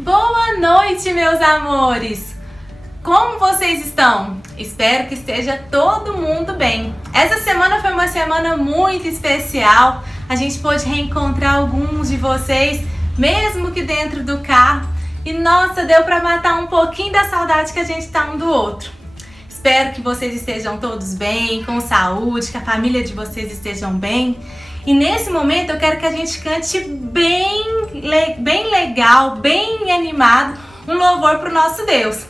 Boa noite, meus amores! Como vocês estão? Espero que esteja todo mundo bem. Essa semana foi uma semana muito especial. A gente pôde reencontrar alguns de vocês, mesmo que dentro do carro. E nossa, deu para matar um pouquinho da saudade que a gente tá um do outro. Espero que vocês estejam todos bem, com saúde, que a família de vocês estejam bem. E nesse momento eu quero que a gente cante bem legal, bem animado, um louvor para o nosso Deus.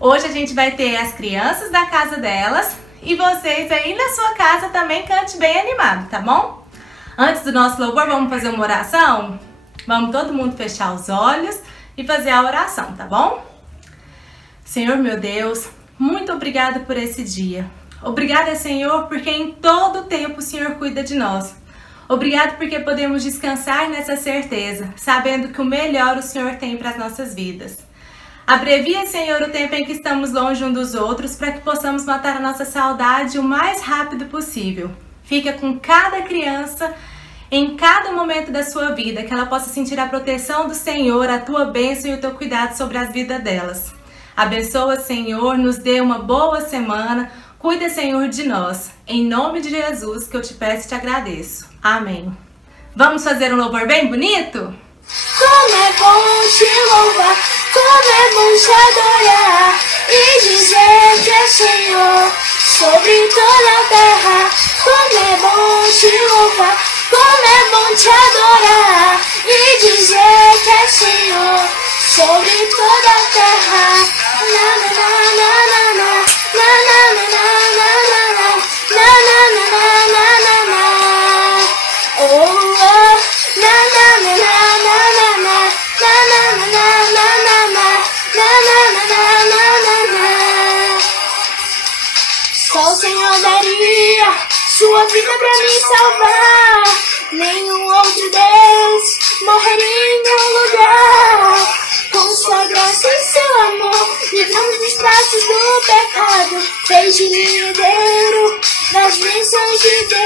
Hoje a gente vai ter as crianças da casa delas e vocês aí na sua casa também cante bem animado, tá bom? Antes do nosso louvor, vamos fazer uma oração? Vamos todo mundo fechar os olhos e fazer a oração, tá bom? Senhor meu Deus, muito obrigada por esse dia. Obrigada, Senhor, porque em todo tempo o Senhor cuida de nós. Obrigado porque podemos descansar nessa certeza, sabendo que o melhor o Senhor tem para as nossas vidas. Abrevia, Senhor, o tempo em que estamos longe um dos outros, para que possamos matar a nossa saudade o mais rápido possível. Fica com cada criança em cada momento da sua vida, que ela possa sentir a proteção do Senhor, a tua bênção e o teu cuidado sobre as vidas delas. Abençoa, Senhor, nos dê uma boa semana. Cuida, Senhor, de nós. Em nome de Jesus que eu te peço e te agradeço. Amém. Vamos fazer um louvor bem bonito? Como é bom te louvar, como é bom te adorar e dizer que é Senhor sobre toda a terra. Como é bom te louvar, como é bom te adorar e dizer que é Senhor sobre toda a terra. Na na na na na na na na na na na na na na. Oh oh, na na na na na na na na na na na. Só o Senhor daria sua vida pra me salvar. Nenhum outro Deus morreria em meu lugar. Com sua graça e seu amor, livramos dos braços do pecado. Fez de mim herdeiro das bênçãos de Deus.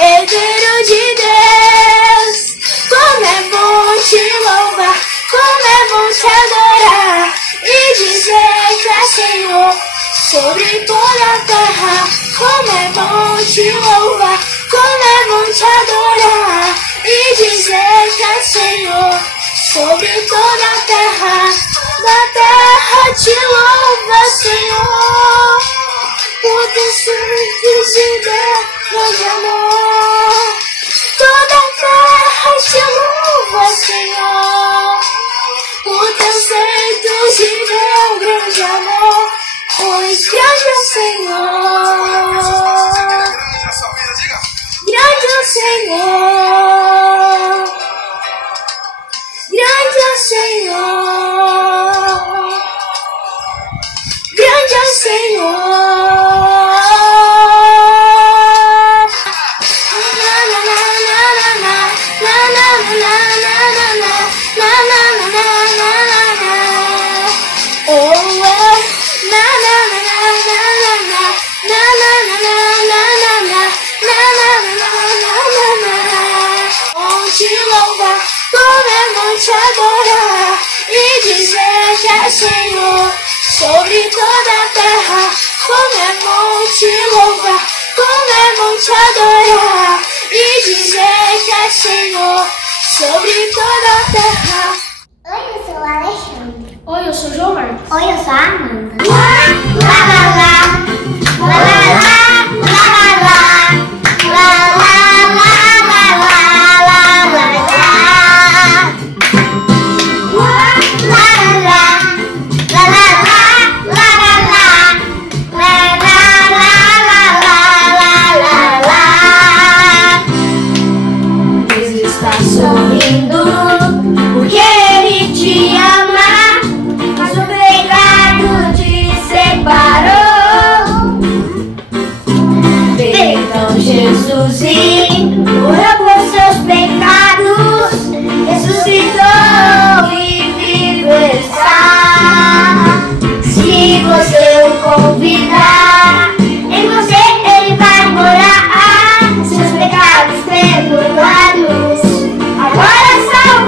Herdeiro de Deus. Como é bom te louvar, como é bom te adorar e dizer que é Senhor sobre toda a terra. Como é bom te louvar, como é bom te adorar e dizer que é Senhor sobre toda a terra. Da terra te louva, Senhor, por teu santo de Deus de amor. Toda a terra te louva, Senhor, por teu santo de Deus grande amor. Pois grande é o Senhor, grande é o Senhor, grande é o Senhor, grande é o Senhor. Na na na na na na na na na na na na. Oh oh, na na na na na na na na na. Bom te louvar, como é bom te adorar e dizer que é Senhor sobre toda a terra. Como é bom te louvar, como é bom te adorar e dizer que é Senhor sobre toda a terra. Oi, eu sou o Alexandre. Oi, eu sou o João Marcos. Oi, eu sou a Amanda. Lá, lá, lá, lá, lá, lá, lá, lá, lá, lá, lá, lá, lá, lá, Deus está sorrindo porque Ele te ama, mas o pecado te separou. Então Jesusinho morreu por seus pecados, ressuscitou e vivo está. Se você o convidar, em você Ele vai morar. Seus pecados perdoados, agora são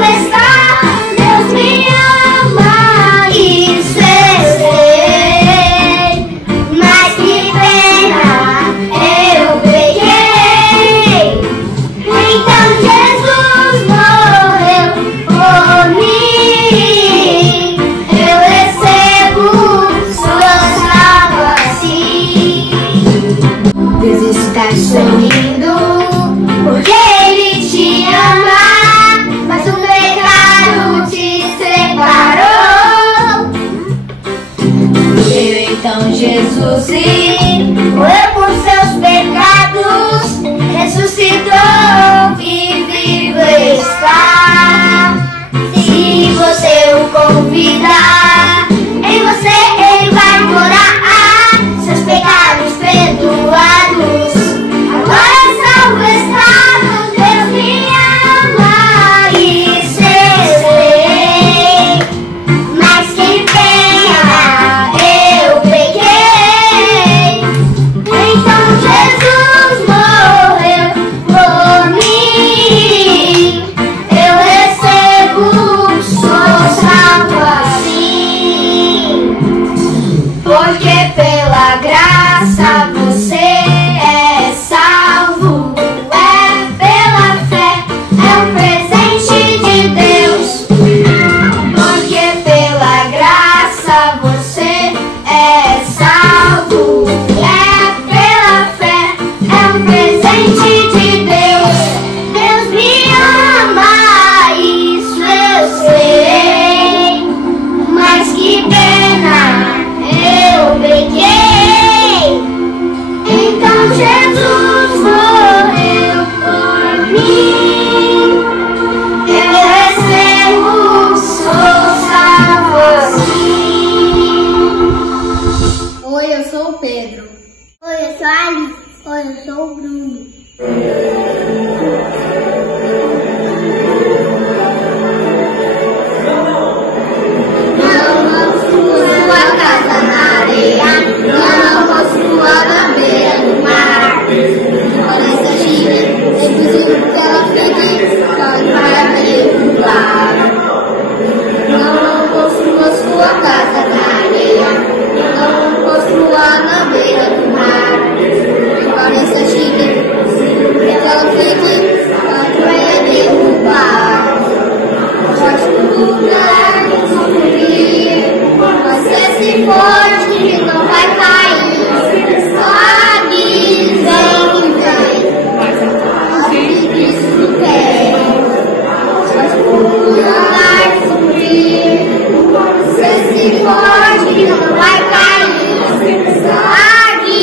se forte que não vai cair. Tempestade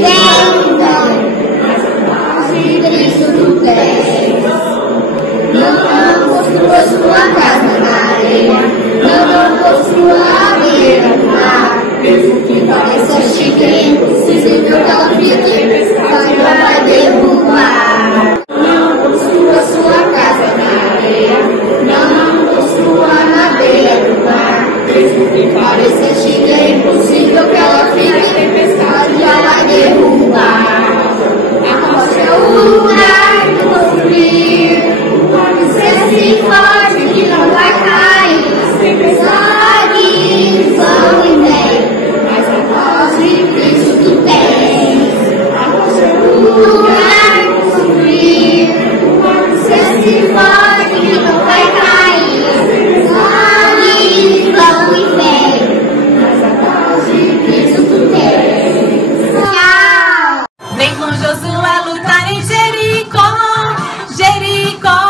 vem, mas de Cristo tu tens. Não construa sua casa na areia, não construa a beira do mar. Mesmo que pareça chique, se sempre ela fique, ela vai derrubar. Não construa sua casa na areia, não construa na beira do mar. Mesmo que pareça chique, é impossível que ela fique, tempestade ela vai derrubar. A rocha é o lugar de construir. Se forte que não vai cair, as tempestades vão e vêm, mas a paz de Cristo tu tens. A rocha é o lugar de construir. Se forte que não vai cair, as tempestades vão e vêm, mas a paz de Cristo tu tens. Tchau! Vem com Josué lutar em Jericó, Jericó,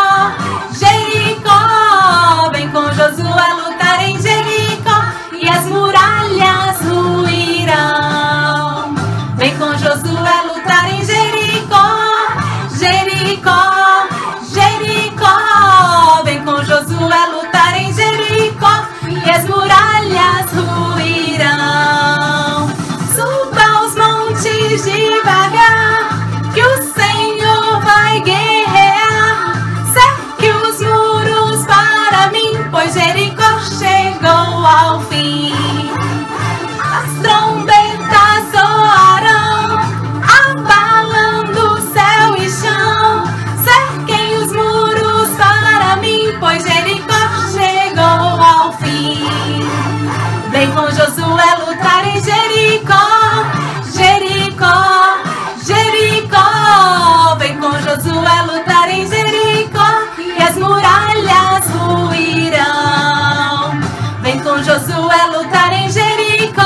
Jericó. Vem com Josué lutar em Jericó e as muralhas ruirão. Vem com Josué lutar em Jericó, Jericó, Jericó. Vem com Josué lutar em Jericó e as muralhas ruirão. Suba os montes devagar, que o Senhor vai guerrear. Cerque os muros para mim, pois Jericó chegou ao fim. As trombetas soarão, abalando céu e chão. Cerquem os muros para mim, pois Jericó chegou ao fim. Vem com Josué lutar em Jericó, Jericó, Jericó. Vem com Josué lutar em Jericó e as muralhas ruirão. Vem com Josué lutar em Jericó,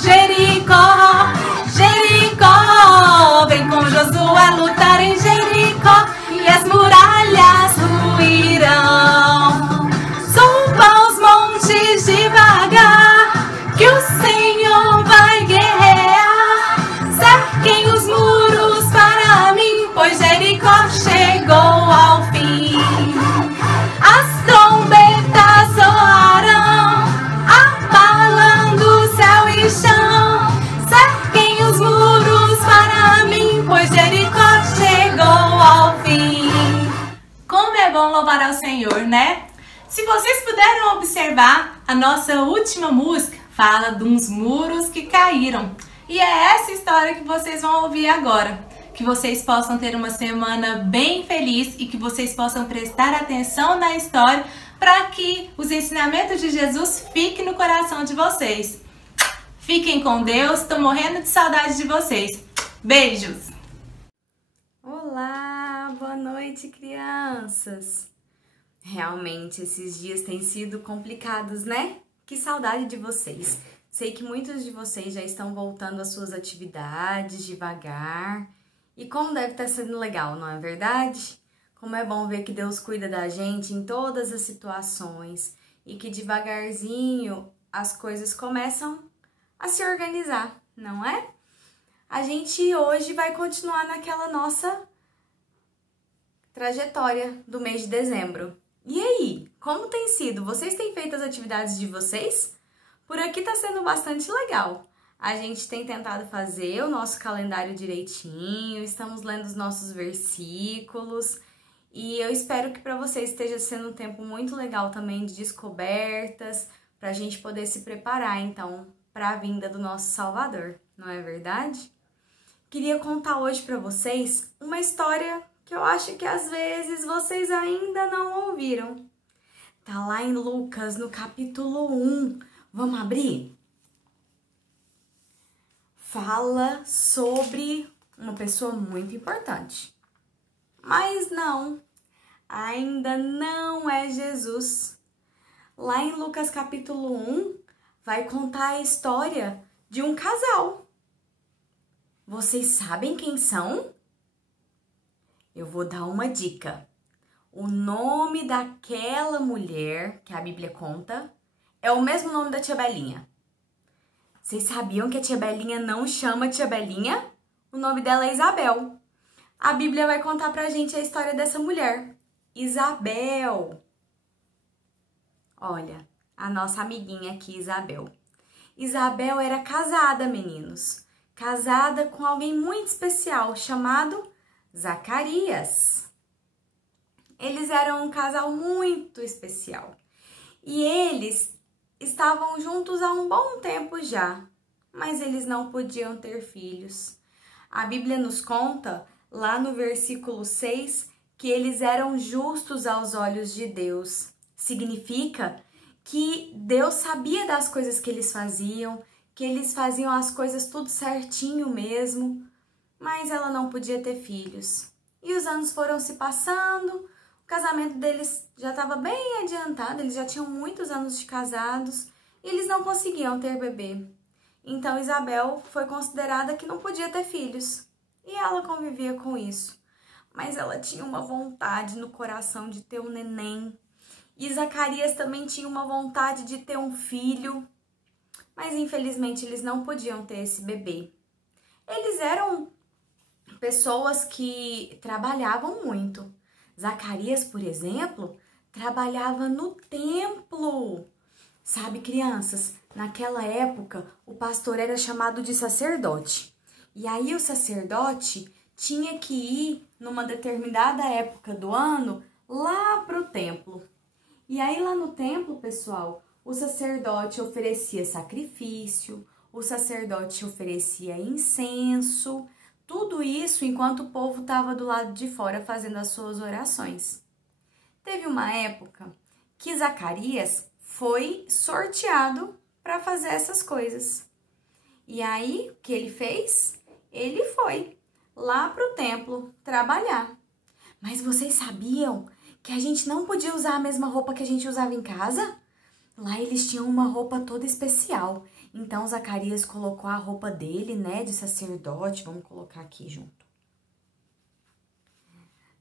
Jericó, Jericó. Vem com Josué lutar em Jericó e as muralhas ruirão. Suba os montes devagar, que o Senhor vai guerrear. Cerquem os muros para mim, pois Jericó chegou ao fim. As trombetas soarão, abalando céu e chão. Cerquem os muros para mim, pois Jericó chegou ao fim. Como é bom louvar ao Senhor, né? Se vocês puderam observar, a nossa última música fala de uns muros que caíram. E é essa história que vocês vão ouvir agora. Que vocês possam ter uma semana bem feliz e que vocês possam prestar atenção na história para que os ensinamentos de Jesus fiquem no coração de vocês. Fiquem com Deus, estou morrendo de saudade de vocês. Beijos! Olá, boa noite, crianças! Realmente, esses dias têm sido complicados, né? Que saudade de vocês! Sei que muitos de vocês já estão voltando às suas atividades devagar. E como deve estar sendo legal, não é verdade? Como é bom ver que Deus cuida da gente em todas as situações e que devagarzinho as coisas começam a se organizar, não é? A gente hoje vai continuar naquela nossa trajetória do mês de dezembro. E aí, como tem sido? Vocês têm feito as atividades de vocês? Por aqui tá sendo bastante legal. A gente tem tentado fazer o nosso calendário direitinho, estamos lendo os nossos versículos e eu espero que para vocês esteja sendo um tempo muito legal também de descobertas, para a gente poder se preparar então para a vinda do nosso Salvador, não é verdade? Queria contar hoje para vocês uma história que eu acho que às vezes vocês ainda não ouviram. Tá lá em Lucas, no capítulo 1. Vamos abrir? Fala sobre uma pessoa muito importante. Mas não, ainda não é Jesus. Lá em Lucas capítulo 1, vai contar a história de um casal. Vocês sabem quem são? Eu vou dar uma dica. O nome daquela mulher que a Bíblia conta é o mesmo nome da tia Belinha. Vocês sabiam que a tia Belinha não chama tia Belinha? O nome dela é Isabel. A Bíblia vai contar pra gente a história dessa mulher, Isabel. Olha, a nossa amiguinha aqui, Isabel. Isabel era casada, meninos. Casada com alguém muito especial, chamado Zacarias. Eles eram um casal muito especial. E eles estavam juntos há um bom tempo já, mas eles não podiam ter filhos. A Bíblia nos conta, lá no versículo 6, que eles eram justos aos olhos de Deus. Significa que Deus sabia das coisas que eles faziam, que eles faziam as coisas tudo certinho mesmo, mas ela não podia ter filhos. E os anos foram se passando, o casamento deles já estava bem adiantado, eles já tinham muitos anos de casados e eles não conseguiam ter bebê. Então Isabel foi considerada que não podia ter filhos e ela convivia com isso. Mas ela tinha uma vontade no coração de ter um neném. E Zacarias também tinha uma vontade de ter um filho, mas infelizmente eles não podiam ter esse bebê. Eles eram pessoas que trabalhavam muito. Zacarias, por exemplo, trabalhava no templo. Sabe, crianças, naquela época o pastor era chamado de sacerdote. E aí o sacerdote tinha que ir numa determinada época do ano lá para o templo. E aí lá no templo, pessoal, o sacerdote oferecia sacrifício, o sacerdote oferecia incenso, tudo isso enquanto o povo estava do lado de fora fazendo as suas orações. Teve uma época que Zacarias foi sorteado para fazer essas coisas. E aí, o que ele fez? Ele foi lá para o templo trabalhar. Mas vocês sabiam que a gente não podia usar a mesma roupa que a gente usava em casa? Lá eles tinham uma roupa toda especial. Então, Zacarias colocou a roupa dele, né, de sacerdote. Vamos colocar aqui junto.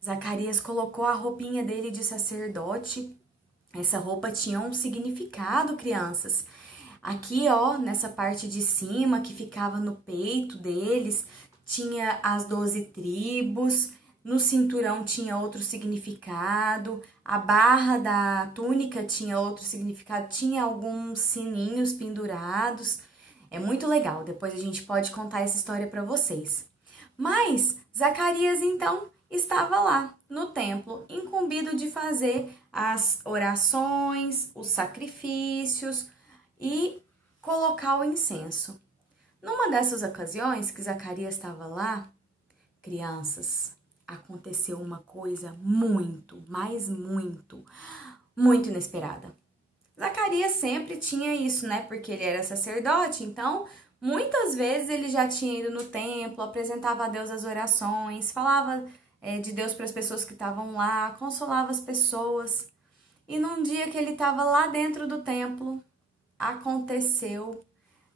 Zacarias colocou a roupinha dele de sacerdote. Essa roupa tinha um significado, crianças. Aqui, ó, nessa parte de cima, que ficava no peito deles, tinha as 12 tribos. No cinturão tinha outro significado, a barra da túnica tinha outro significado, tinha alguns sininhos pendurados. É muito legal, depois a gente pode contar essa história para vocês. Mas Zacarias, então, estava lá no templo, incumbido de fazer as orações, os sacrifícios e colocar o incenso. Numa dessas ocasiões que Zacarias estava lá, crianças, aconteceu uma coisa muito, mas muito inesperada. Zacarias sempre tinha isso, né? Porque ele era sacerdote, então muitas vezes ele já tinha ido no templo, apresentava a Deus as orações, falava de Deus para as pessoas que estavam lá, consolava as pessoas. E num dia que ele estava lá dentro do templo, aconteceu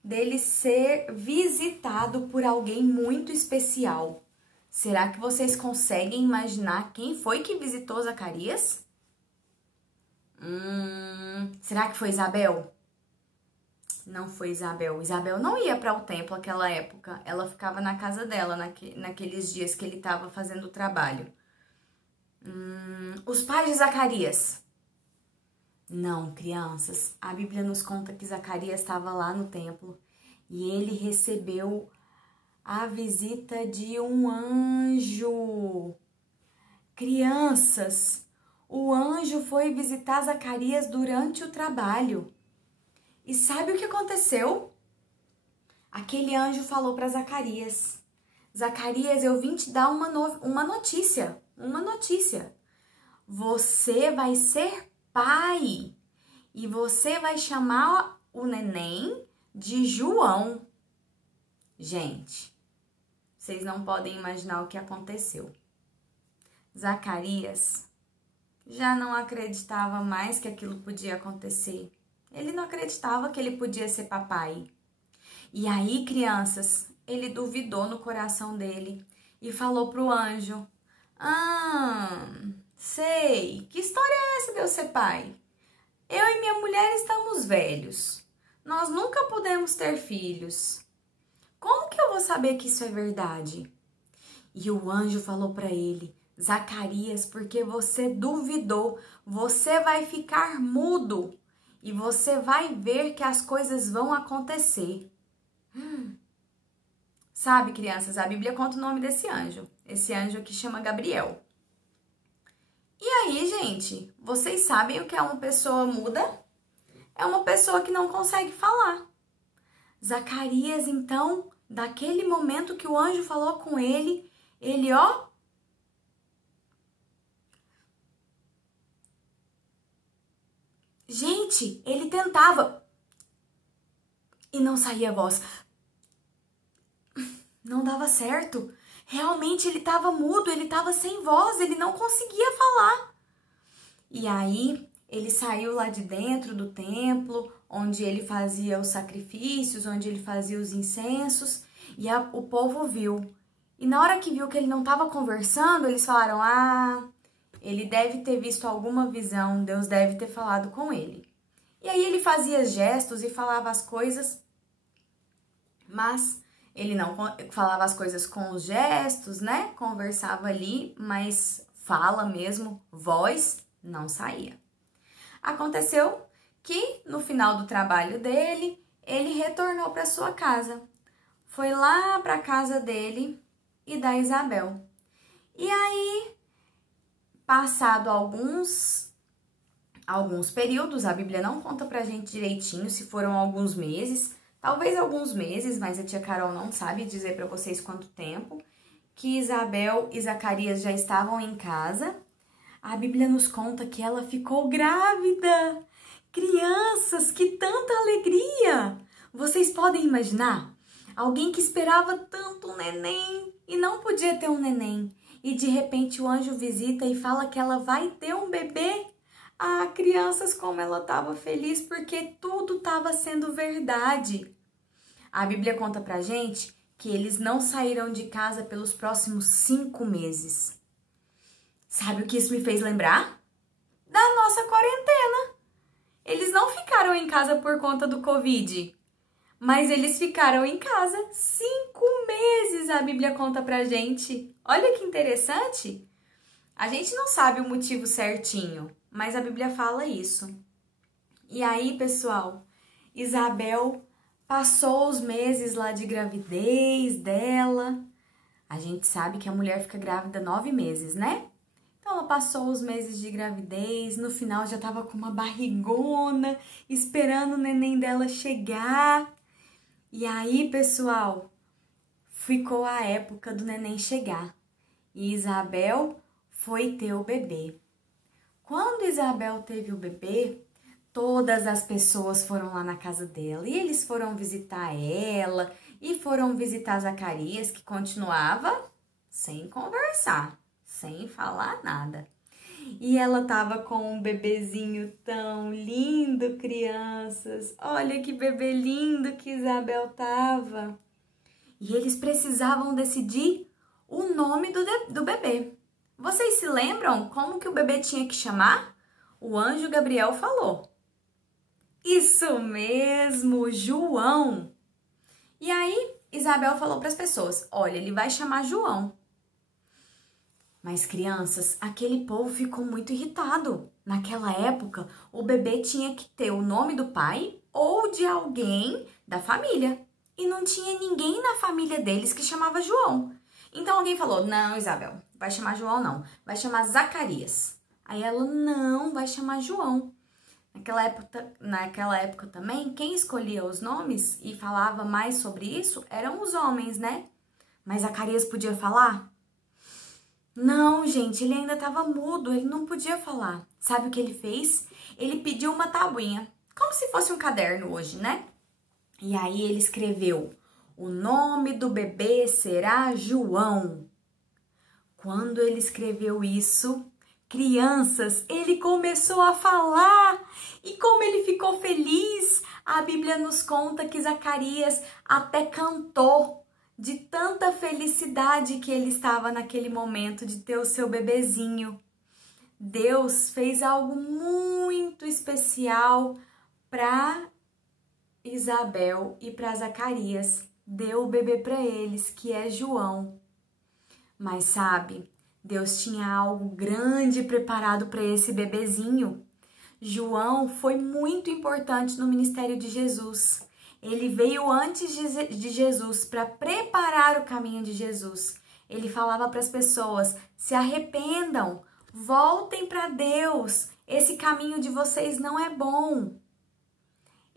dele ser visitado por alguém muito especial. Será que vocês conseguem imaginar quem foi que visitou Zacarias? Será que foi Isabel? Não foi Isabel. Isabel não ia para o templo naquela época. Ela ficava na casa dela naqueles dias que ele estava fazendo o trabalho. Os pais de Zacarias? Não, crianças. A Bíblia nos conta que Zacarias estava lá no templo e ele recebeu a visita de um anjo. Crianças, o anjo foi visitar Zacarias durante o trabalho. E sabe o que aconteceu? Aquele anjo falou para Zacarias: Zacarias, eu vim te dar uma notícia. Uma notícia. Você vai ser pai. E você vai chamar o neném de João. Gente, vocês não podem imaginar o que aconteceu. Zacarias já não acreditava mais que aquilo podia acontecer. Ele não acreditava que ele podia ser papai. E aí, crianças, ele duvidou no coração dele e falou pro anjo: sei, que história é essa de eu ser pai? Eu e minha mulher estamos velhos. Nós nunca pudemos ter filhos. Como que eu vou saber que isso é verdade? E o anjo falou para ele: Zacarias, porque você duvidou, você vai ficar mudo e você vai ver que as coisas vão acontecer. Sabe, crianças, a Bíblia conta o nome desse anjo. Esse anjo aqui chama Gabriel. E aí, gente, vocês sabem o que é uma pessoa muda? É uma pessoa que não consegue falar. Zacarias, então, daquele momento que o anjo falou com ele, ó, gente, ele tentava e não saía voz. Não dava certo. Realmente ele estava mudo, ele estava sem voz, ele não conseguia falar. E aí ele saiu lá de dentro do templo, onde ele fazia os sacrifícios, onde ele fazia os incensos, e o povo viu. E na hora que viu que ele não estava conversando, eles falaram: ah, ele deve ter visto alguma visão, Deus deve ter falado com ele. E aí ele fazia gestos e falava as coisas, mas ele não falava as coisas com os gestos, né? Conversava ali, mas fala mesmo, voz, não saía. Aconteceu que no final do trabalho dele, ele retornou para sua casa. Foi lá para a casa dele e da Isabel. E aí, passado alguns períodos, a Bíblia não conta pra gente direitinho se foram alguns meses, talvez alguns meses, mas a tia Carol não sabe dizer para vocês quanto tempo, que Isabel e Zacarias já estavam em casa. A Bíblia nos conta que ela ficou grávida. Crianças, que tanta alegria! Vocês podem imaginar? Alguém que esperava tanto um neném e não podia ter um neném. E de repente o anjo visita e fala que ela vai ter um bebê. Ah, crianças, como ela estava feliz porque tudo estava sendo verdade. A Bíblia conta pra gente que eles não saíram de casa pelos próximos 5 meses. Sabe o que isso me fez lembrar? Da nossa quarentena. Eles não ficaram em casa por conta do Covid, mas eles ficaram em casa 5 meses, a Bíblia conta pra gente. Olha que interessante. A gente não sabe o motivo certinho, mas a Bíblia fala isso. E aí, pessoal, Isabel passou os meses lá de gravidez dela. A gente sabe que a mulher fica grávida 9 meses, né? Então, ela passou os meses de gravidez, no final já tava com uma barrigona, esperando o neném dela chegar. E aí, pessoal, ficou a época do neném chegar. E Isabel foi ter o bebê. Quando Isabel teve o bebê, todas as pessoas foram lá na casa dela. E eles foram visitar ela e foram visitar Zacarias, que continuava sem conversar, sem falar nada. E ela tava com um bebezinho tão lindo, crianças. Olha que bebê lindo que Isabel tava. E eles precisavam decidir o nome do bebê. Vocês se lembram como que o bebê tinha que chamar? O anjo Gabriel falou. Isso mesmo, João. E aí, Isabel falou para as pessoas: olha, ele vai chamar João. Mas, crianças, aquele povo ficou muito irritado. Naquela época, o bebê tinha que ter o nome do pai ou de alguém da família. E não tinha ninguém na família deles que chamava João. Então, alguém falou: não, Isabel, vai chamar João não, vai chamar Zacarias. Aí ela: não, vai chamar João. Naquela época também, quem escolhia os nomes e falava mais sobre isso eram os homens, né? Mas Zacarias podia falar? Não, gente, ele ainda estava mudo, ele não podia falar. Sabe o que ele fez? Ele pediu uma tabuinha, como se fosse um caderno hoje, né? E aí ele escreveu: o nome do bebê será João. Quando ele escreveu isso, crianças, ele começou a falar. E como ele ficou feliz, a Bíblia nos conta que Zacarias até cantou de tanta felicidade que ele estava naquele momento de ter o seu bebezinho. Deus fez algo muito especial especial para Isabel e para Zacarias. Deu o bebê para eles, que é João. Mas sabe, Deus tinha algo grande preparado para esse bebezinho. João foi muito importante no ministério de Jesus. Ele veio antes de Jesus para preparar o caminho de Jesus. Ele falava para as pessoas: se arrependam, voltem para Deus. Esse caminho de vocês não é bom.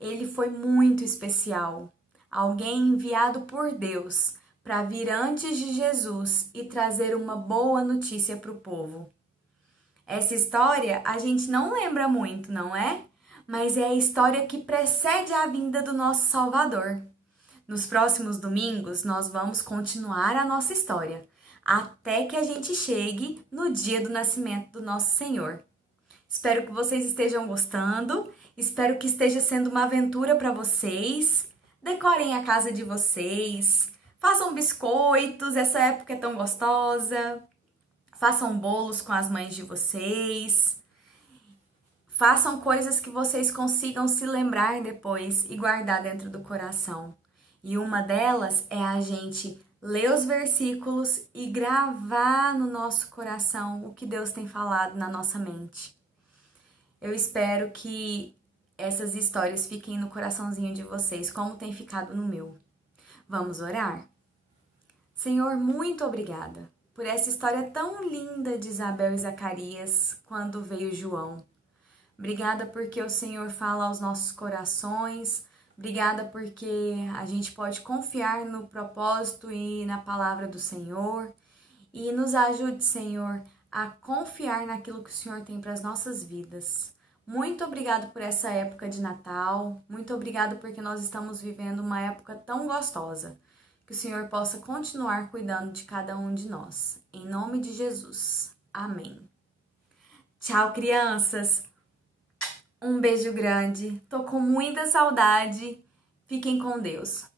Ele foi muito especial. Alguém enviado por Deus para vir antes de Jesus e trazer uma boa notícia para o povo. Essa história a gente não lembra muito, não é? Mas é a história que precede a vinda do nosso Salvador. Nos próximos domingos, nós vamos continuar a nossa história, até que a gente chegue no dia do nascimento do nosso Senhor. Espero que vocês estejam gostando, espero que esteja sendo uma aventura para vocês. Decorem a casa de vocês, façam biscoitos, essa época é tão gostosa. Façam bolos com as mães de vocês. Façam coisas que vocês consigam se lembrar depois e guardar dentro do coração. E uma delas é a gente ler os versículos e gravar no nosso coração o que Deus tem falado na nossa mente. Eu espero que essas histórias fiquem no coraçãozinho de vocês, como tem ficado no meu. Vamos orar? Senhor, muito obrigada por essa história tão linda de Isabel e Zacarias quando veio João. Obrigada porque o Senhor fala aos nossos corações. Obrigada porque a gente pode confiar no propósito e na palavra do Senhor. E nos ajude, Senhor, a confiar naquilo que o Senhor tem para as nossas vidas. Muito obrigado por essa época de Natal. Muito obrigado porque nós estamos vivendo uma época tão gostosa. Que o Senhor possa continuar cuidando de cada um de nós. Em nome de Jesus. Amém. Tchau, crianças. Um beijo grande. Tô com muita saudade. Fiquem com Deus.